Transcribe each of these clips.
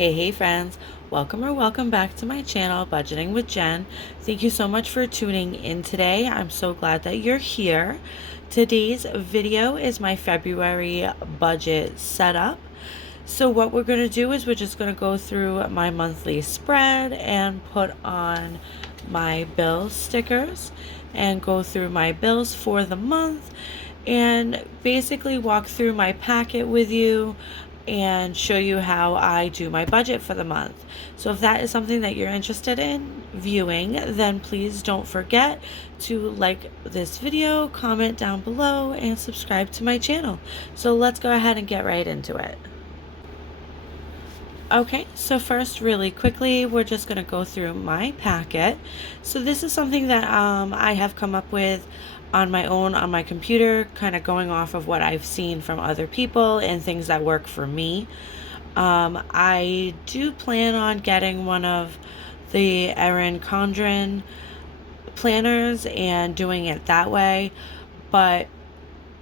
Hey friends, welcome back to my channel, Budgeting with Jen. Thank you so much for tuning in today. I'm so glad that you're here. Today's video is my February budget setup. So what we're going to do is we're just going to go through my monthly spread and put on my bill stickers and go through my bills for the month and basically walk through my packet with you and show you how I do my budget for the month. So if that is something that you're interested in viewing, then please don't forget to like this video, comment down below, and subscribe to my channel. So let's go ahead and get right into it. Okay, so first, really quickly, we're just going to go through my packet. So this is something that I have come up with on my own on my computer, kind of going off of what I've seen from other people and things that work for me. I do plan on getting one of the Erin Condren planners and doing it that way, but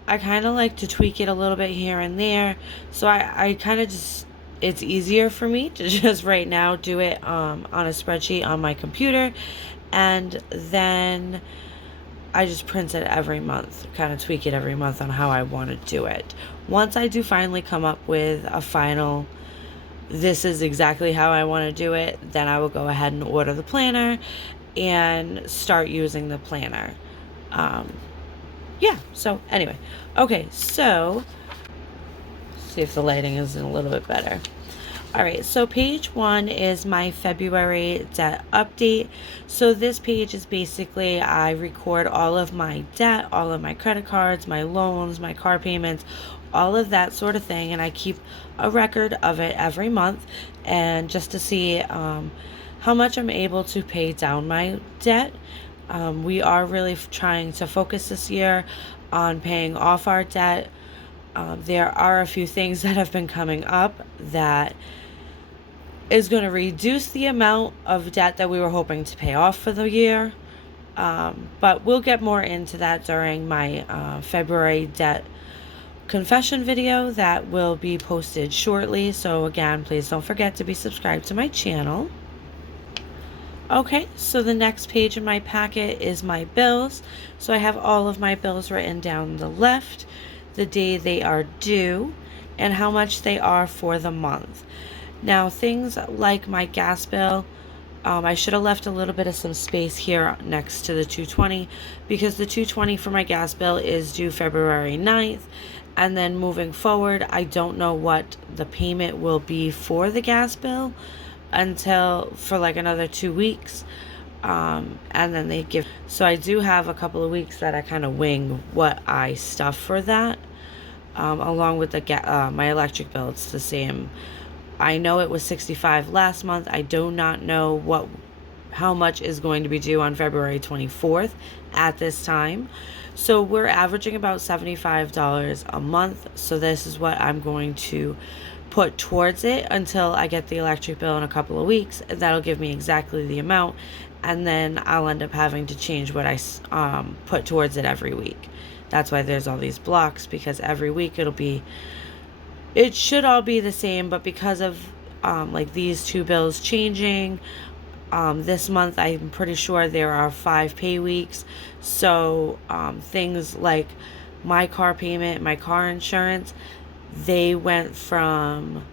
I kind of like to tweak it a little bit here and there. So I kind of just, it's easier for me to just right now do it on a spreadsheet on my computer, and then I just print it every month, kind of tweak it every month on how I want to do it. Once I do finally come up with a final, this is exactly how I want to do it, then I will go ahead and order the planner and start using the planner. Yeah, so anyway, okay, so see if the lighting is a little bit better. All right, so page 1 is my February debt update. So this page is basically, I record all of my debt, all of my credit cards, my loans, my car payments, all of that sort of thing, and I keep a record of it every month, and just to see how much I'm able to pay down my debt. We are really trying to focus this year on paying off our debt. There are a few things that have been coming up that is going to reduce the amount of debt that we were hoping to pay off for the year. But we'll get more into that during my February debt confession video that will be posted shortly. So again, please don't forget to be subscribed to my channel. Okay, so the next page in my packet is my bills. So I have all of my bills written down the left, the day they are due, and how much they are for the month. Now, things like my gas bill, I should have left a little bit of some space here next to the $220, because the $220 for my gas bill is due February 9th. And then moving forward, I don't know what the payment will be for the gas bill until for like another 2 weeks. And then they give, so I do have a couple of weeks that I kind of wing what I stuff for that. Along with the my electric bill, it's the same. I know it was $65 last month. I do not know how much is going to be due on February 24th at this time. So we're averaging about $75 a month. So this is what I'm going to put towards it until I get the electric bill in a couple of weeks. That'll give me exactly the amount, and then I'll end up having to change what I put towards it every week. That's why there's all these blocks, because every week it should all be the same, but because of like these two bills changing, this month I'm pretty sure there are 5 pay weeks. So things like my car payment, my car insurance, they went from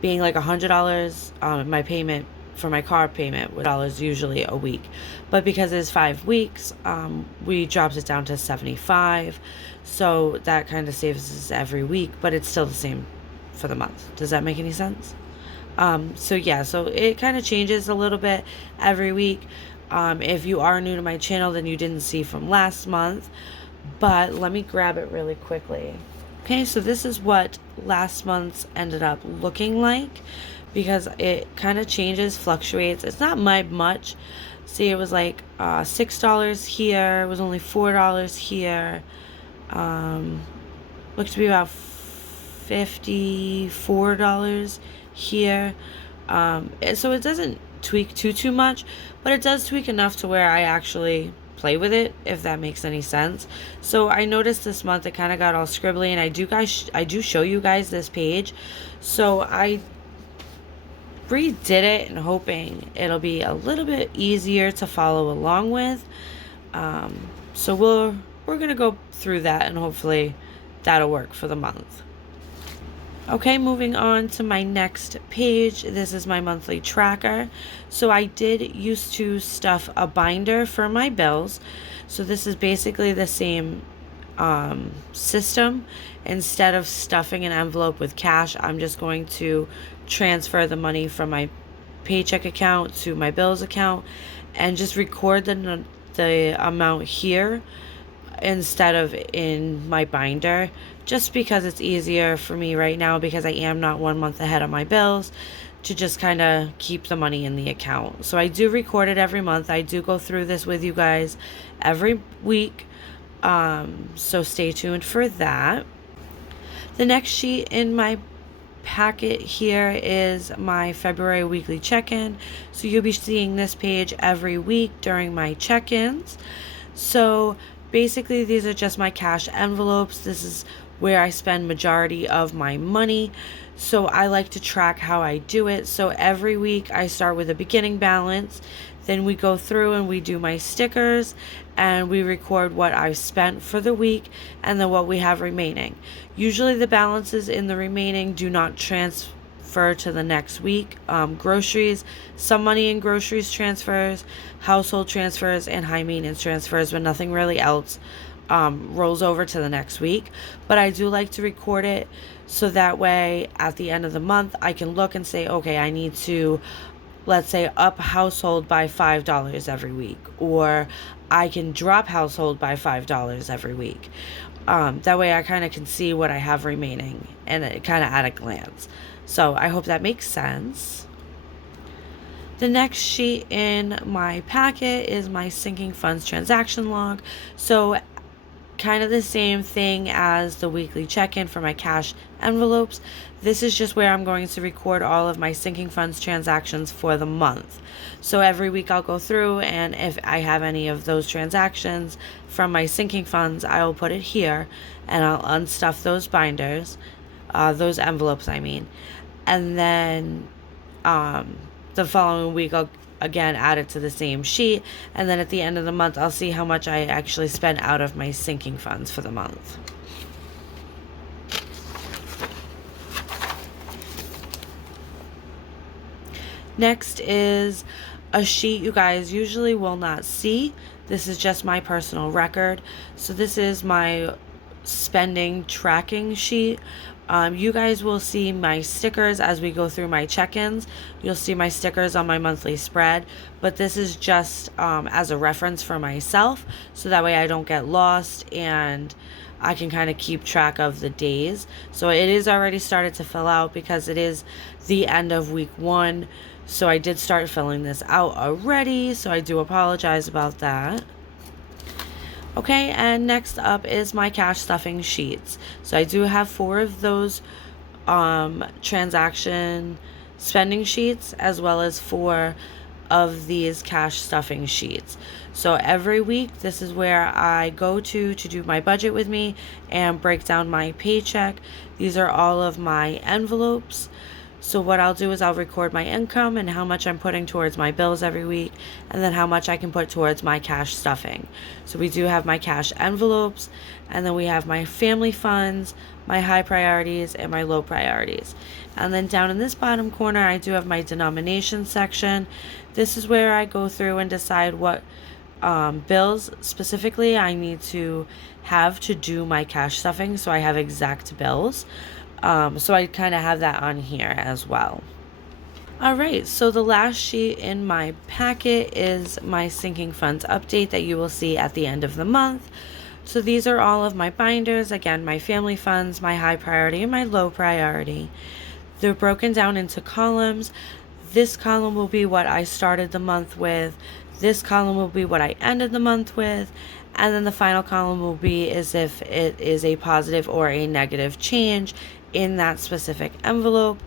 being like $100, my payment for my car payment was dollars usually a week, but because it's 5 weeks, we dropped it down to 75. So that kind of saves us every week, but it's still the same for the month. Does that make any sense? So yeah, so it kind of changes a little bit every week. If you are new to my channel, then you didn't see from last month, but let me grab it really quickly. Okay, so this is what last month's ended up looking like, because it kind of changes, fluctuates. It's not much. See, it was like $6 here. It was only $4 here. Looked to be about $54 here. So it doesn't tweak too much, but it does tweak enough to where I actually play with it, if that makes any sense. So I noticed this month it kind of got all scribbly, and I do show you guys this page. So I redid it and hoping it'll be a little bit easier to follow along with. So we're gonna go through that and hopefully that'll work for the month. Okay, moving on to my next page. This is my monthly tracker. So I did used to stuff a binder for my bills. So this is basically the same system. Instead of stuffing an envelope with cash, I'm just going to transfer the money from my paycheck account to my bills account and just record the amount here instead of in my binder, just because it's easier for me right now, because I am not 1 month ahead of my bills, to just kind of keep the money in the account. So I do record it every month. I do go through this with you guys every week, so stay tuned for that. The next sheet in my packet here is my February weekly check-in. So you'll be seeing this page every week during my check-ins. So basically, these are just my cash envelopes. This is where I spend majority of my money. So I like to track how I do it. So every week I start with a beginning balance. Then we go through and we do my stickers and we record what I've spent for the week and then what we have remaining. Usually the balances in the remaining do not transfer to the next week. Groceries, some money in groceries transfers, household transfers, and high maintenance transfers, but nothing really else rolls over to the next week. But I do like to record it so that way at the end of the month I can look and say, okay, I need to, let's say, up household by $5 every week, or I can drop household by $5 every week. That way I kind of can see what I have remaining and it kind of at a glance. So I hope that makes sense. The next sheet in my packet is my sinking funds transaction log. So kind of the same thing as the weekly check-in for my cash envelopes. This is just where I'm going to record all of my sinking funds transactions for the month. So every week I'll go through, and if I have any of those transactions from my sinking funds, I will put it here and I'll unstuff those binders, those envelopes I mean. And then the following week I'll again add it to the same sheet, and then at the end of the month I'll see how much I actually spent out of my sinking funds for the month. Next is a sheet you guys usually will not see. This is just my personal record. So this is my spending tracking sheet. You guys will see my stickers as we go through my check-ins. You'll see my stickers on my monthly spread, but this is just as a reference for myself, so that way I don't get lost and I can kind of keep track of the days. So it is already started to fill out because it is the end of week 1. So I did start filling this out already, so I do apologize about that. Okay, and next up is my cash stuffing sheets. So I do have 4 of those transaction spending sheets, as well as 4 of these cash stuffing sheets. So every week, this is where I go to do my budget with me and break down my paycheck. These are all of my envelopes. So what I'll do is I'll record my income and how much I'm putting towards my bills every week, and then how much I can put towards my cash stuffing. So we do have my cash envelopes, and then we have my family funds, my high priorities, and my low priorities. And then down in this bottom corner, I do have my denomination section. This is where I go through and decide what bills specifically I need to have to do my cash stuffing, so I have exact bills. So I kind of have that on here as well. Alright, so the last sheet in my packet is my sinking funds update that you will see at the end of the month. So these are all of my binders, again, my family funds, my high priority, and my low priority. They're broken down into columns. This column will be what I started the month with. This column will be what I ended the month with. And then the final column will be as if it is a positive or a negative change in that specific envelope.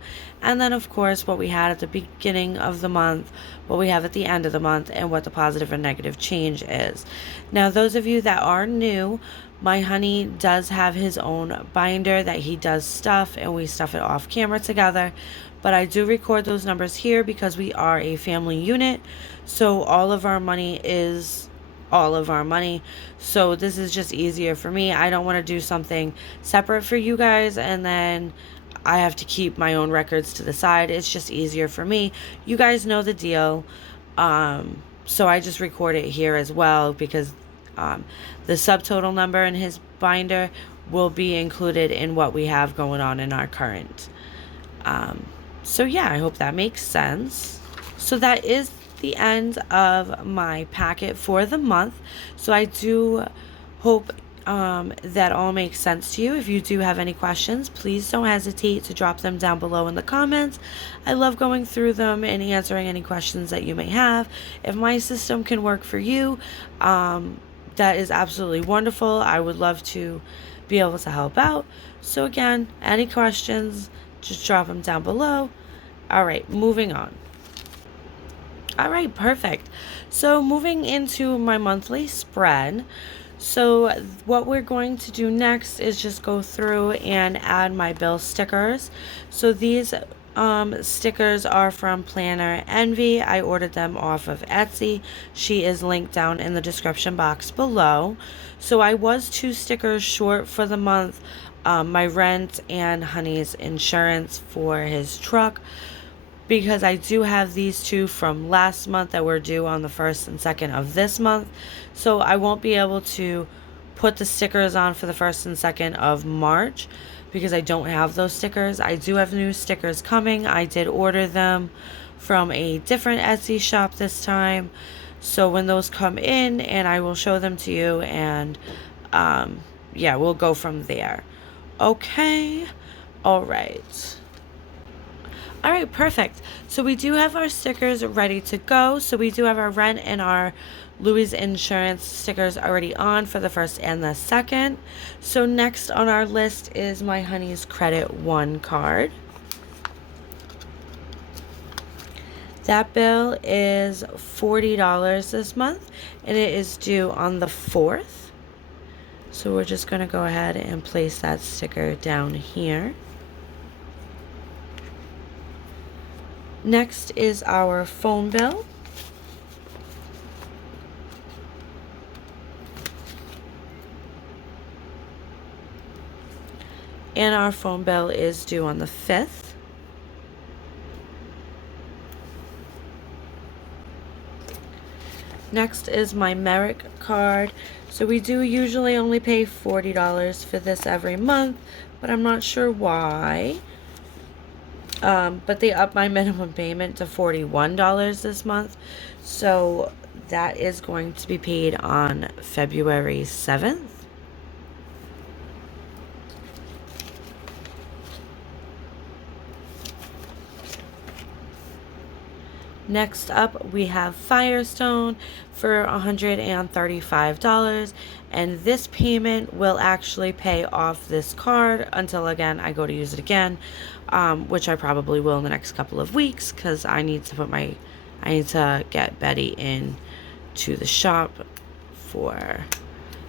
And then of course what we had at the beginning of the month, what we have at the end of the month, and what the positive or negative change is. Now those of you that are new, My honey does have his own binder that he does stuff, and we stuff it off camera together. But I do record those numbers here because we are a family unit. So all of our money is all of our money. So this is just easier for me. I don't want to do something separate for you guys and then I have to keep my own records to the side. It's just easier for me. You guys know the deal. So I just record it here as well because the subtotal number in his binder will be included in what we have going on in our current. So yeah, I hope that makes sense. So that is the end of my packet for the month. So I do hope that all makes sense to you. If you do have any questions, please don't hesitate to drop them down below in the comments. I love going through them and answering any questions that you may have. If my system can work for you, that is absolutely wonderful. I would love to be able to help out. So again, any questions, just drop them down below. All right, moving on. All right, perfect. So moving into my monthly spread. So what we're going to do next is just go through and add my bill stickers. So these stickers are from Planner Envy. I ordered them off of Etsy. She is linked down in the description box below. So I was 2 stickers short for the month. My rent and Honey's insurance for his truck, because I do have these 2 from last month that were due on the 1st and 2nd of this month. So I won't be able to put the stickers on for the 1st and 2nd of March because I don't have those stickers. I do have new stickers coming. I did order them from a different Etsy shop this time. So when those come in, and I will show them to you, and yeah, we'll go from there. Okay. All right. All right, perfect. So we do have our stickers ready to go. So we do have our rent and our Louis insurance stickers already on for the 1st and the 2nd. So next on our list is my Honey's Credit 1 card. That bill is $40 this month, and it is due on the 4th. So we're just going to go ahead and place that sticker down here. Next is our phone bill. And our phone bill is due on the 5th. Next is my Merrick card. So we do usually only pay $40 for this every month, but I'm not sure why. But they upped my minimum payment to $41 this month. So that is going to be paid on February 7th. Next up, we have Firestone for $135, and this payment will actually pay off this card until, again, I go to use it again, which I probably will in the next couple of weeks because I need to get Betty in to the shop for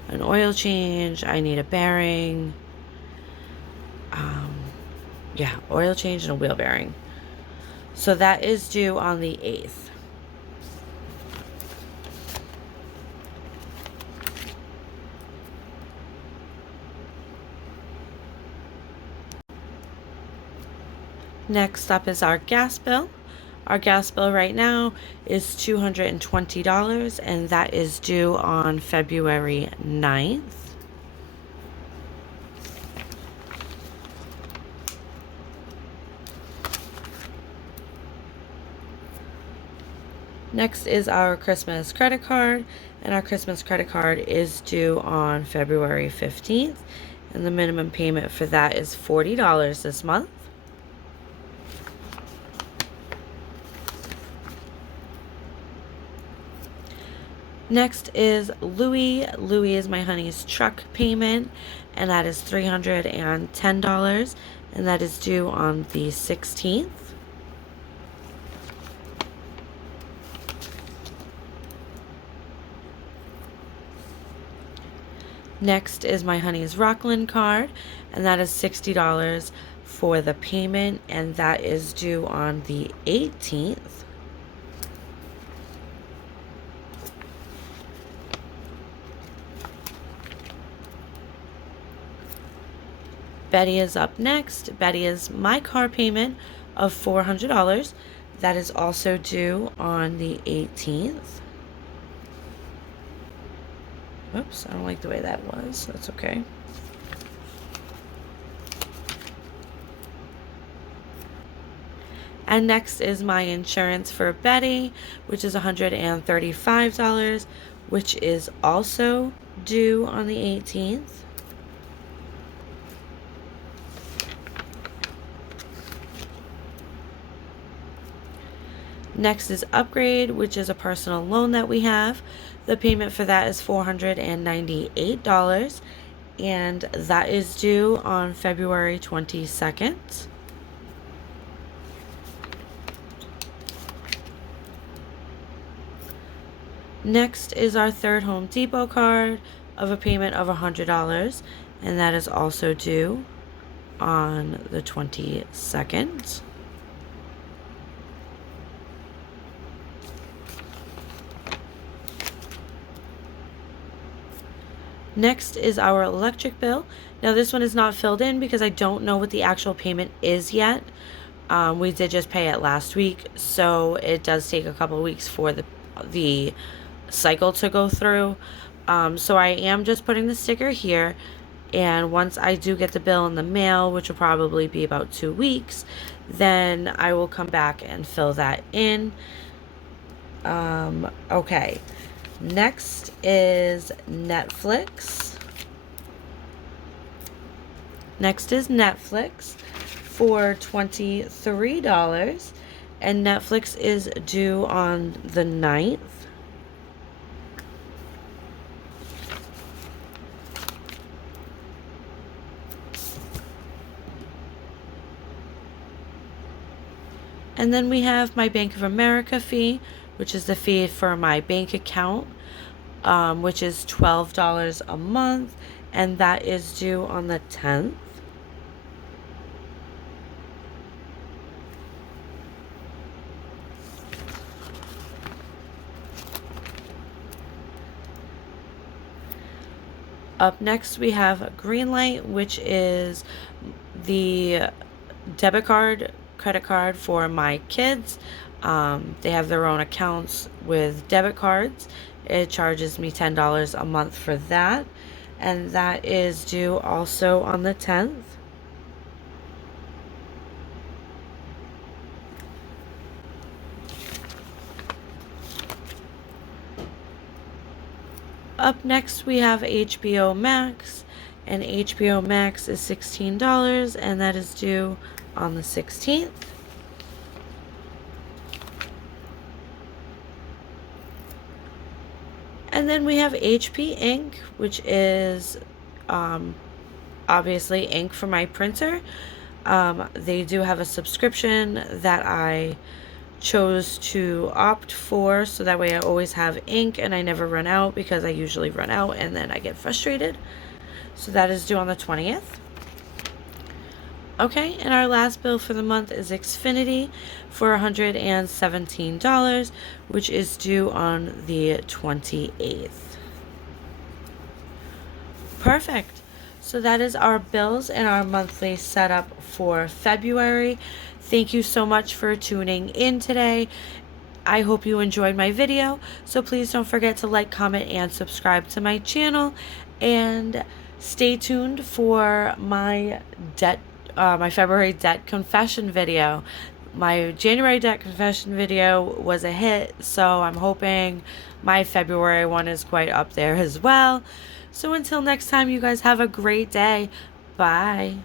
an oil change. I need a bearing. Yeah, oil change and a wheel bearing. So that is due on the 8th. Next up is our gas bill. Our gas bill right now is $220, and that is due on February 9th. Next is our Christmas credit card, and our Christmas credit card is due on February 15th, and the minimum payment for that is $40 this month. Next is Louis. Louis is my Honey's truck payment, and that is $310, and that is due on the 16th. Next is my Honey's Rockland card, and that is $60 for the payment, and that is due on the 18th. Betty is up next. Betty is my car payment of $400. That is also due on the 18th. Oops, I don't like the way that was. That's okay. And next is my insurance for Betty, which is $135, which is also due on the 18th. Next is Upgrade, which is a personal loan that we have. The payment for that is $498, and that is due on February 22nd. Next is our third Home Depot card of a payment of $100, and that is also due on the 22nd. Next is our electric bill. Now this one is not filled in because I don't know what the actual payment is yet. We did just pay it last week, so it does take a couple of weeks for the cycle to go through. So I am just putting the sticker here, and once I do get the bill in the mail, which will probably be about 2 weeks, then I will come back and fill that in. Okay. Next is Netflix. Next is Netflix for $23, and Netflix is due on the 9th. And then we have my Bank of America fee, which is the fee for my bank account, which is $12 a month, and that is due on the 10th. Up next we have Greenlight, which is the debit card, credit card for my kids. They have their own accounts with debit cards. It charges me $10 a month for that, and that is due also on the 10th. Up next we have HBO Max, and HBO Max is $16, and that is due on the 16th. And then we have HP ink, which is obviously ink for my printer. They do have a subscription that I chose to opt for, so that way I always have ink and I never run out, because I usually run out and then I get frustrated. So that is due on the 20th. Okay, and our last bill for the month is Xfinity for $117, which is due on the 28th. Perfect. So that is our bills and our monthly setup for February. Thank you so much for tuning in today. I hope you enjoyed my video. So please don't forget to like, comment, and subscribe to my channel. And stay tuned for my February debt confession video. My January debt confession video was a hit, so I'm hoping my February one is quite up there as well. So until next time, you guys have a great day. Bye.